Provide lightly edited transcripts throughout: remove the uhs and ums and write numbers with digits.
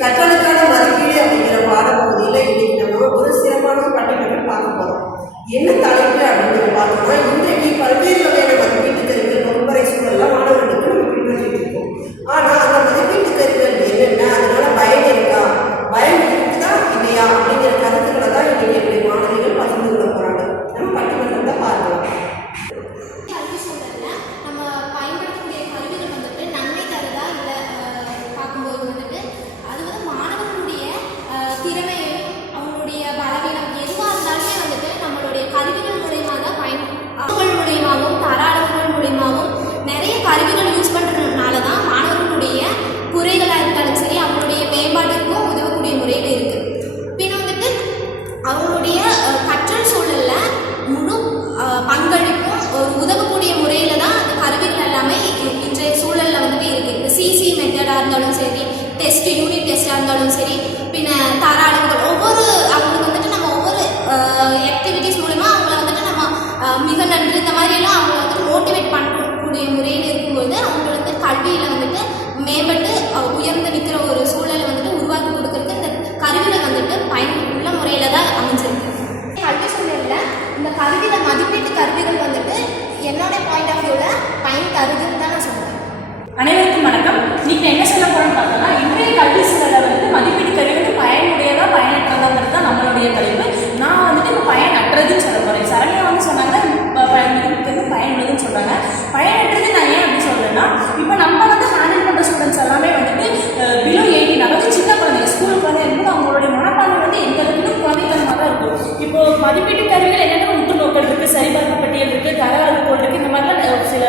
கற்றலுக்கான மதிப்பீடு அப்படிங்கிற பாடப்பகுதியில் இன்னைக்கு நம்ம ஒரு சிறப்பான பட்டிமன்றம் பார்க்க போகிறோம். என்ன தலைப்பு அப்படின்னு பார்த்தோம்னா, இன்றைக்கு பல்வேறு வகையான மதிப்பீட்டு கருவிகள் வகுப்பறை சூழலில் மாணவர்களுக்கு நம்ம பின்பற்றிட்டு இருக்கோம். ஆனால் அந்த மதிப்பீட்டு கருவிகள் என்னென்ன, அதனால பயன் இருக்கா, பயன் இருக்குதா இல்லையா அப்படிங்கிற கருத்துக்களை தான் இன்னைக்கு என்னுடைய மாணவிகள் பகிர்ந்து கொள்ள போகிறாங்க. நம்ம பட்டிமன்றத்தை பார்க்கலாம். கருவிகள் யூஸ் பண்ணுறதுனால தான் மாணவர்களுடைய குறைகளாக இருந்தாலும் சரி அவங்களுடைய மேம்பாட்டுக்கும் உதவக்கூடிய முறையில் இருக்குது. பின்ன வந்துட்டு அவங்களுடைய கற்றல் சூழலில் முழு பங்களிப்பும் ஒரு உதவக்கூடிய முறையில் தான் அந்த கருவிகள் எல்லாமே இன்றைய சூழலில் வந்துட்டு இருக்குது. இந்த சிசி மெத்தடாக இருந்தாலும் சரி, யூனிட் டெஸ்ட்டாக இருந்தாலும் சரி, பின்ன தர அளவுகள் ஒவ்வொரு அவங்களுக்கு வந்துட்டு நம்ம ஒவ்வொரு ஆக்டிவிட்டிஸ் மூலமாக அவங்கள வந்துட்டு நம்ம மிக நன்றி இந்த மாதிரியெல்லாம் அவங்கள வந்துட்டு மோட்டிவேட் பண்ணக்கூடிய முறையில் இருக்கும்போது அவங்க வந்து கல்வியில் வந்துட்டு மேம்பட்டு உயர்ந்து நிற்கிற ஒரு சூழலை வந்துட்டு உருவாக்கி கொடுக்கறதுக்கு இந்த கருவியில் வந்துட்டு பயனுள்ள முறையில் தான் அமைஞ்சிருக்கு. கல்வி சூழலில் இந்த கருவியில் மதிப்பீட்டு கருவிகள் வந்துட்டு என்னோட பாயிண்ட் ஆஃப் வியூவில் பயன் தருதுன்னு தான் நான் சொல்லுவேன். அனைவருக்கும் வணக்கம். இன்னைக்கு என்ன சொல்ல போறோம்னு பார்த்தோம்னா, இன்றைய கல்வி சூழலை வந்து மதிப்பீட்டு கருவிகள் பயனுடையதா பயனற்றதாங்கிறது தான் நம்மளுடைய தலைப்பு. நான் வந்துட்டு இப்போ பயனற்றதுன்னு சொல்ல போறேன். சரணியா வந்து சொன்னாங்க பயனுள்ளதுன்னு சொல்றாங்க. பயனற்றது நான் ஏன் அப்படி சொல்றேன்னா, இப்போ நம்ம வந்து ஹேண்டில் பண்ற ஸ்டூடெண்ட்ஸ் எல்லாமே வந்துட்டு பிலோ 18, அதாவது சின்ன குழந்தைங்க, ஸ்கூல் குழந்தைங்க இருக்கும்போது அவங்களுடைய மனப்பான்மை வந்து எந்த அளவுக்கு குழந்தைத்தனமாக தான் இருக்கும். இப்போ மதிப்பீட்டு கருவிகள் என்னென்ன உற்று நோக்கல் இருக்கு, சரிபார்ப்பு பட்டியல் இருக்கு, தர அளவுகோல் இருக்கு, இந்த மாதிரிலாம் சில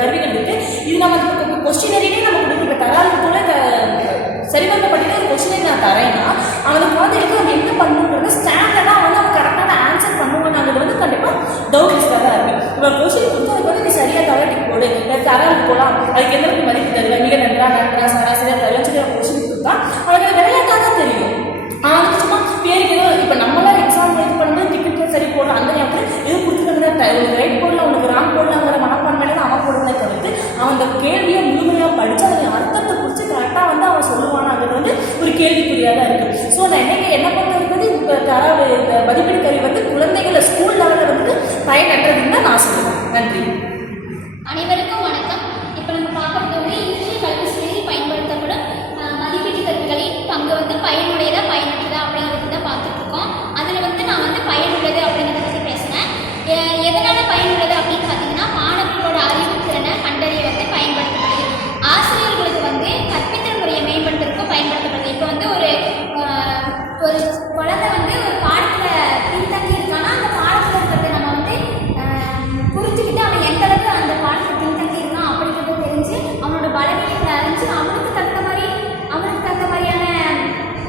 கருவிகள் இருக்கு. இது நம்ம கொஸ்டினரியே நம்ம கொடுக்குற தர அளவுகோல சரிபார்ப்பு பட்டியல ஒரு கொஸ்டினரி நான் தரேன்னா அவனுக்கு குழந்தைக்கு அவன் என்ன பண்ணணுன்றது ஸ்டாண்டர்டாக வந்து அவன் கரெக்டான ஆன்சர் பண்ணுவாங்கிறது வந்து கண்டிப்பாக டவுட் லிஸ்டாக தான் இருக்குது. இப்போ கொஸ்டின் கொடுத்து அதுக்கு வந்து நீ சரியாக தரட்டிக்கு போடு, தராவுக்கு போகலாம், அதுக்கு எந்த அளவுக்கு மதிப்பு தருவேன், மிக நன்றா சராசரியாக தருவேன் சொல்லி அவன் கொஸ்டின் கொடுத்தா அவனுக்கு விளையாட்டாக தான் தெரியும். அவனுக்கு சும்மா பேருக்கு ஏதோ இப்போ நம்மளாம் எக்ஸாம் இது பண்ணும்போது டிக்கெட் சரி போடுறோம், அந்த நேரத்தில் எதுவும் கொடுத்துருக்காங்க ரைட் போடல அவனுக்கு ராங் போடலாங்கிற மனப்பான்மையில தான் அவன் போடுறதை தவிர்த்து அவன் அந்த கேள்வியை முழுமையாக படித்து அதை அர்த்தத்தை குறித்து கரெக்டாக வந்து அவன் சொல்லுவானாங்கிறது வந்து ஒரு கேள்விக்குறியாக தான் இருக்குது. ஸோ நான் என்ன பொறுத்த வரைக்கும் இப்போ இந்த மதிப்பீடு கருவி வந்து குழந்தைகளை ஸ்கூல் லெவலில் வந்து பயனற்றதுன்னு தான் நான் சொல்லுவேன். நன்றி. அனைவருக்கும் வணக்கம். இப்போ நம்ம பார்க்க போது இன்றைய கல்வி சூழலில் பயன்படுத்தப்படும் மதிப்பீட்டு கருவிகளின் பங்கு வந்து பயனுடையதா பயனற்றதா அப்படிங்கிறது தான் பார்த்துட்டு இருக்கோம். அதில் வந்து நான் வந்து பயனுள்ளது அப்படிங்கிறத பற்றி பேசுகிறேன். எதனால பயனுள்ளது அப்படின்னு பார்த்தீங்கன்னா, மாணவர்களோட அறிவு திறனை கண்டறிய வந்து பயன்படுத்தப்படுது. ஆசிரியர்களுக்கு வந்து கற்பித்தல் முறையை மேம்படுத்துறதுக்கும் பயன்படுத்தப்படுது. இப்போ வந்து ஒரு குழந்தை வந்து ஒரு பாடத்தில் பின்தங்கி இருக்கானா, அந்த பாடத்தில் இருக்கிறத நம்ம வந்து புரிஞ்சுக்கிட்டு அவன் எந்த அளவுக்கு அந்த பாடத்தில் பின்தங்கி இருக்கான் அப்படிங்கிறத தெரிஞ்சு அவனோட பலவீனங்களை அறிஞ்சு அவனுக்கு தகுந்த மாதிரியான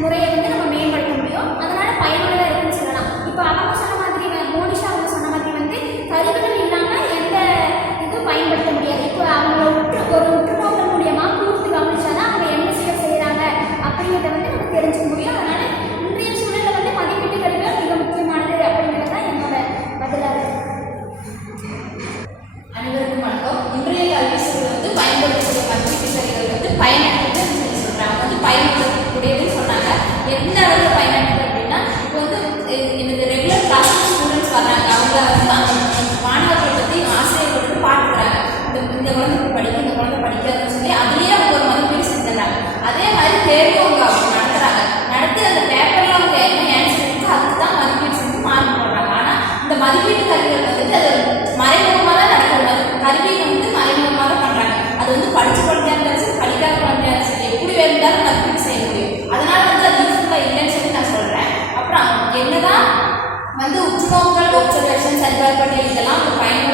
முறையை வந்து நம்ம மேம்படுத்த முடியும். அதனால பயனுள்ளதாக இருக்குன்னு சொல்லலாம். இப்போ அவங்க சொன்ன மாதிரி மோனிஷா அவங்க சொன்ன மாதிரி வந்து கருவிகள் இல்லாமல் எந்த இதுவும் பயன்படுத்த முடியாது. இப்போ அவங்கள ஒரு உற்றுநோக்கல் மூலியமாக கூப்பிட்டு கவனிச்சாதான் அவங்க என்ன செய்கிறாங்க அப்படிங்கிறத வந்து நம்ம தெரிஞ்சுக்க முடியும். அதனால இன்றைய சூழலில் வந்து மதிப்பீட்டு கருவிகள் மிக முக்கியமானது அப்படிங்கிறது தான் என்னோட பதிலாக இருக்குது. அனைவருக்கும் வணக்கம். இன்றைய கல்வி சூழல் வந்து பயன்படுத்தக்கூடிய மதிப்பீட்டு கருவிகள் வந்து பயனற்றதுன்னு சொல்லி சொல்கிறாங்க. வந்து பயன்படுத்தக்கூடியதுன்னு சொன்னாங்க. எந்த அளவுக்கு பயனற்றது அப்படின்னா, இப்போ வந்து இந்த ரெகுலர் கிளாஸ் ஸ்டூடெண்ட்ஸ் வர்றாங்க, அவங்க வந்து அந்த மாணவர்களை பற்றி ஆசிரியர்கள் வந்து பார்த்துக்கிறாங்க. இந்த குழந்தை படிக்கும், இந்த குழந்தை படிக்காதுன்னு சொல்லி அதுலேயே அவங்க ஒரு மதிப்பீடு செஞ்சுறாங்க. அதே மாதிரி தேர்வு அவங்க நடத்துகிறாங்க. நடத்தி அந்த பேப்பரில் அவங்க என்ன ஆன்சர் இருக்கோ அதுக்கு தான் மதிப்பீடு செஞ்சு மார்க் போடுறாங்க. ஆனால் இந்த மதிப்பீட்டு கருவிகள் வந்துட்டு அது மறைமுகமாக தான் நடக்கிறது. கல்வியை வந்து மறைமுகமாக தான் பண்ணுறாங்க. அது வந்து படித்து குழந்தையாக இருந்தாலும் சரி, படிக்காத குழந்தையாக இருந்தாலும் சரி, எப்படி வேண்டாலும் மதிப்பீடு செய்ய முடியும். அதனால வந்து அது யூஸ்ஃபுல்லாக இல்லைன்னு சொல்லி நான் சொல்கிறேன். அப்புறம் என்னதான் வந்து உற்றுநோக்கல், ஒப்சர்வேஷன், சரிபார்ப்பு இதெல்லாம் ஒரு பயனுள்ள